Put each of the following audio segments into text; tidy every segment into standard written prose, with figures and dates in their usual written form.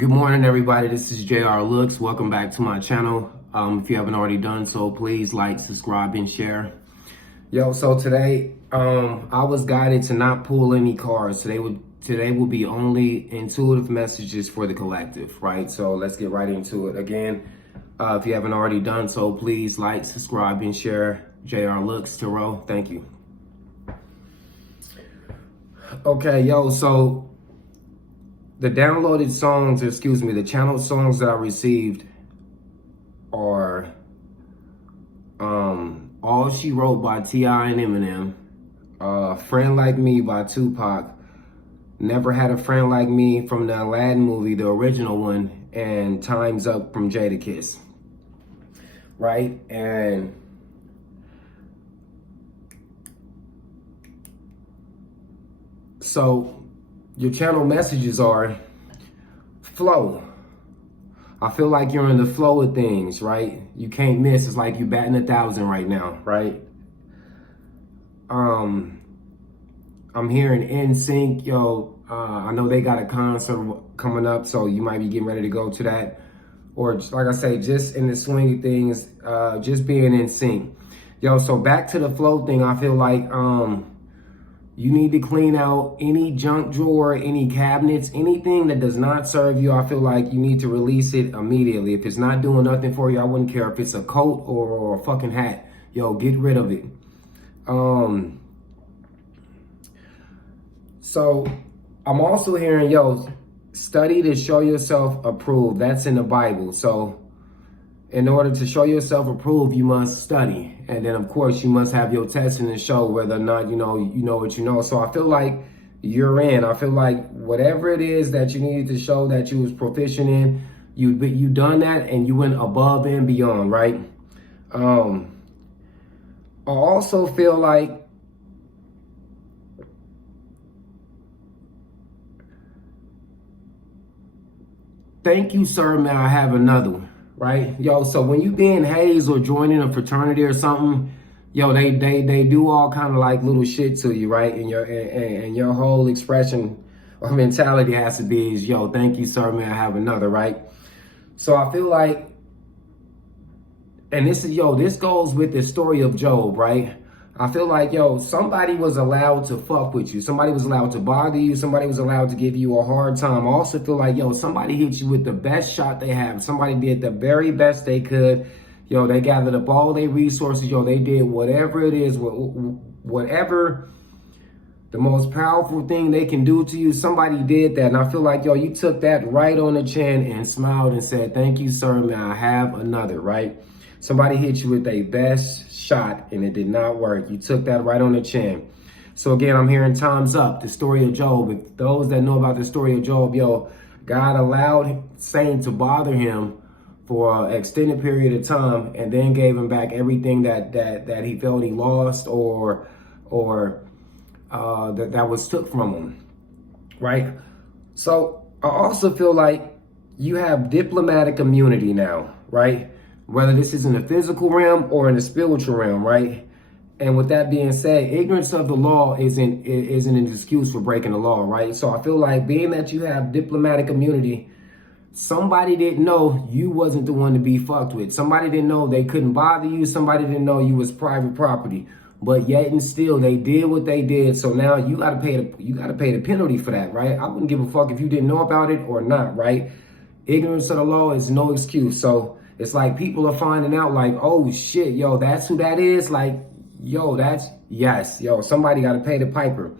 Good morning, everybody. This is JR Looks. Welcome back to my channel. If you haven't already done so, please like, subscribe, and share. Yo, so today, I was guided to not pull any cards. Today will be only intuitive messages for the collective, right? So let's get right into it. Again, if you haven't already done so, please like, subscribe, and share. JR Looks, Tarot. Thank you. Okay, yo, so the downloaded songs, the channeled songs that I received are All She Wrote by T.I. and Eminem, Friend Like Me by Tupac, Never Had a Friend Like Me from the Aladdin movie, the original one, and Time's Up from Jadakiss, right? And so your channel messages are flow. I feel like you're in the flow of things, right? You can't miss. It's like you batting 1,000 right now, right? I'm hearing NSYNC, yo. I know they got a concert coming up, so you might be getting ready to go to that. Or just, like I say, just in the swing of things, just being in sync. Yo, so back to the flow thing, I feel like you need to clean out any junk drawer, any cabinets, anything that does not serve you. I feel like you need to release it immediately. If it's not doing nothing for you, I wouldn't care if it's a coat or a fucking hat. Yo, get rid of it. So I'm also hearing, yo, study to show yourself approved. That's in the Bible. So in order to show yourself approved, you must study. And then, of course, you must have your testing to show whether or not you know what you know. So I feel like you're in. I feel like whatever it is that you needed to show that you was proficient in, you done that and you went above and beyond, right? I also feel like thank you, sir. May I have another one? Right, yo. So when you being hazed or joining a fraternity or something, yo, they do all kind of like little shit to you, right? And your whole expression or mentality has to be is, yo, thank you, sir. May I have another, right? So I feel like, and this goes with the story of Job, right? I feel like, yo, somebody was allowed to fuck with you. Somebody was allowed to bother you. Somebody was allowed to give you a hard time. I also feel like, yo, somebody hit you with the best shot they have. Somebody did the very best they could. Yo, they gathered up all their resources. Yo, they did whatever it is, whatever the most powerful thing they can do to you. Somebody did that. And I feel like, yo, you took that right on the chin and smiled and said, thank you, sir. May I have another, right? Somebody hit you with their best shot and it did not work. You took that right on the chin. So again, I'm hearing time's up, the story of Job. If those that know about the story of Job, yo, God allowed Satan to bother him for an extended period of time and then gave him back everything that he felt he lost or that was took from him, right? So I also feel like you have diplomatic immunity now, right? Whether this is in the physical realm or in the spiritual realm, right? And with that being said, ignorance of the law isn't an excuse for breaking the law, right? So I feel like being that you have diplomatic immunity, somebody didn't know you wasn't the one to be fucked with. Somebody didn't know they couldn't bother you. Somebody didn't know you was private property. But yet and still, they did what they did. So now you gotta pay the penalty for that, right? I wouldn't give a fuck if you didn't know about it or not, right? Ignorance of the law is no excuse. So it's like people are finding out like, oh shit, yo, that's who that is. Like, yo, somebody got to pay the piper.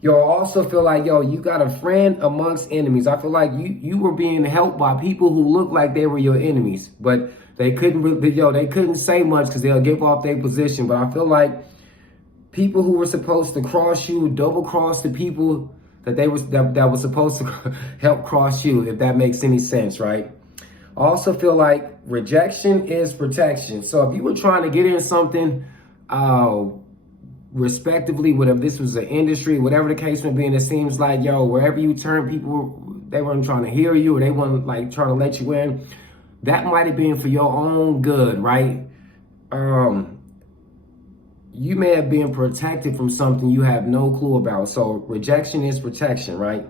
Yo, I also feel like, yo, you got a friend amongst enemies. I feel like you were being helped by people who looked like they were your enemies, but they couldn't say much because they'll give off their position. But I feel like people who were supposed to cross you, double cross the people that was supposed to help cross you, if that makes any sense, right? I also feel like rejection is protection. So if you were trying to get in something, respectively, whatever this was an industry, whatever the case may be, and it seems like, yo, wherever you turn, people, they weren't trying to hear you or they weren't like trying to let you in. That might have been for your own good, right? You may have been protected from something you have no clue about. So rejection is protection, right?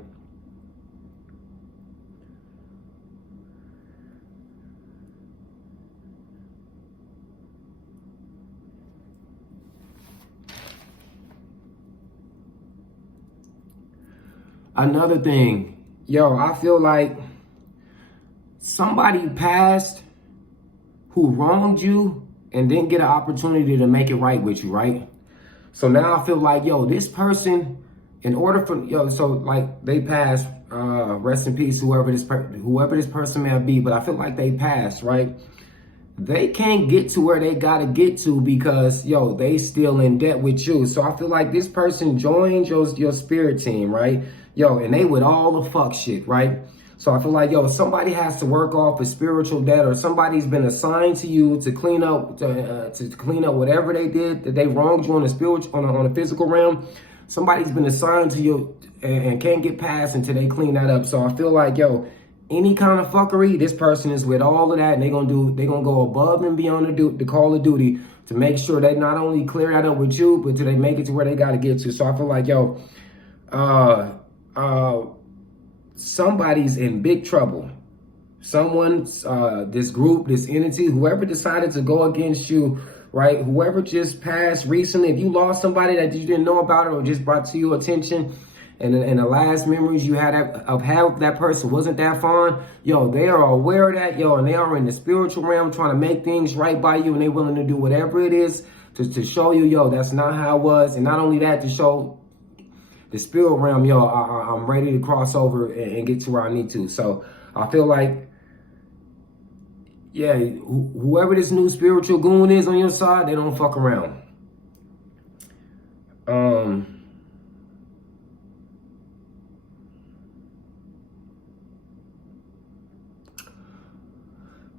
Another thing, yo, I feel like somebody passed who wronged you and didn't get an opportunity to make it right with you, right? So now I feel like, yo, this person, in order for, yo, so like they passed, rest in peace, whoever this person may be, but I feel like they passed, right? They can't get to where they gotta get to because, yo, they still in debt with you. So I feel like this person joined your spirit team, right? Yo, and they with all the fuck shit, right? So I feel like, yo, somebody has to work off a spiritual debt, or somebody's been assigned to you to clean up to clean up whatever they did that they wronged you on the spiritual on a physical realm. Somebody's been assigned to you and can't get past until they clean that up. So I feel like, yo, any kind of fuckery, this person is with all of that, and they're gonna go above and beyond the call of duty to make sure they not only clear that up with you, but till they make it to where they gotta get to. So I feel like, yo, somebody's in big trouble. Someone's this group, this entity, whoever decided to go against you, right? Whoever just passed recently, if you lost somebody that you didn't know about it or just brought to your attention, and the last memories you had of how that person wasn't that fond, yo, they are aware of that, yo, and they are in the spiritual realm trying to make things right by you, and they're willing to do whatever it is to show you, yo, that's not how it was. And not only that, to show the spirit realm, yo, I'm ready to cross over and get to where I need to. So I feel like, yeah, whoever this new spiritual goon is on your side, they don't fuck around.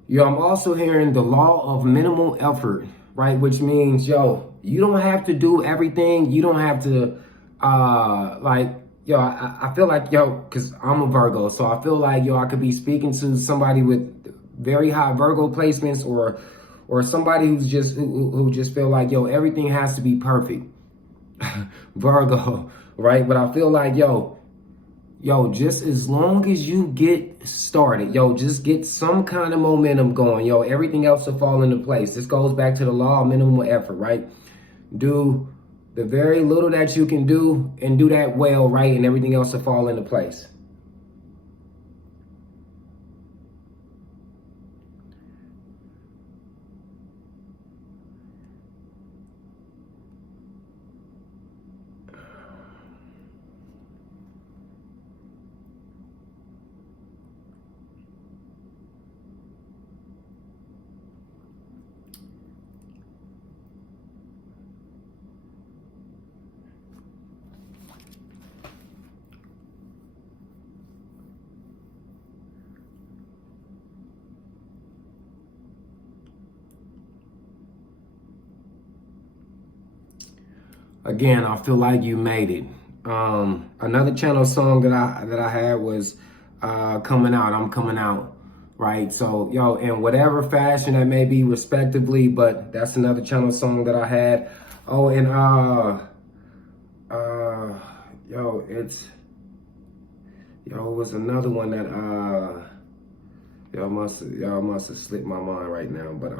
Yo, I'm also hearing the law of minimal effort, right? Which means, yo, you don't have to do everything. You don't have to, yo, I feel like, yo, because I'm a Virgo, so I feel like, yo, I could be speaking to somebody with very high Virgo placements, or somebody who's just, who just feel like, yo, everything has to be perfect. Virgo, right? But I feel like, yo, just as long as you get started, yo, just get some kind of momentum going, yo, everything else will fall into place. This goes back to the law of minimum effort, right? Do the very little that you can do and do that well, right? And everything else will fall into place. Again, I feel like you made it. Another channel song that I had was Coming Out. I'm coming out, right? So, yo, in whatever fashion that may be, respectively, but that's another channel song that I had. Oh, and it was another one that y'all must have slipped my mind right now, but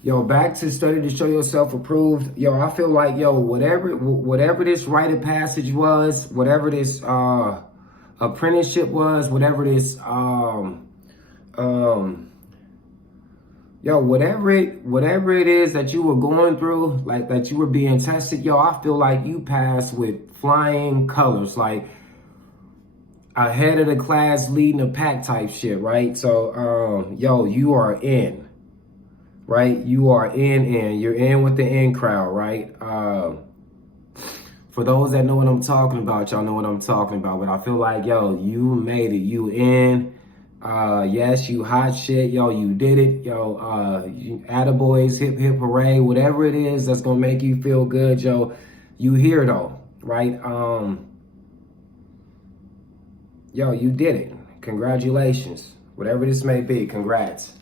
yo, back to study to show yourself approved. Yo, I feel like, yo, whatever this rite of passage was, whatever this apprenticeship was, whatever this yo, whatever it is that you were going through, like that you were being tested, yo, I feel like you passed with flying colors, like ahead of the class, leading a pack type shit, right? So yo, you are in. Right? You are you're in with the in crowd, right? For those that know what I'm talking about, y'all know what I'm talking about. But I feel like, yo, you made it. You in. Yes, you hot shit. Yo, you did it. Yo, you attaboys, hip, hip, hooray. Whatever it is that's going to make you feel good, yo, you here though, right? Yo, you did it. Congratulations. Whatever this may be, congrats.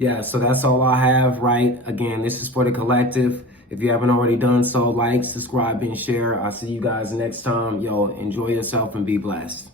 Yeah, so that's all I have, right? Again, this is for the collective. If you haven't already done so, like, subscribe, and share. I'll see you guys next time. Yo, enjoy yourself and be blessed.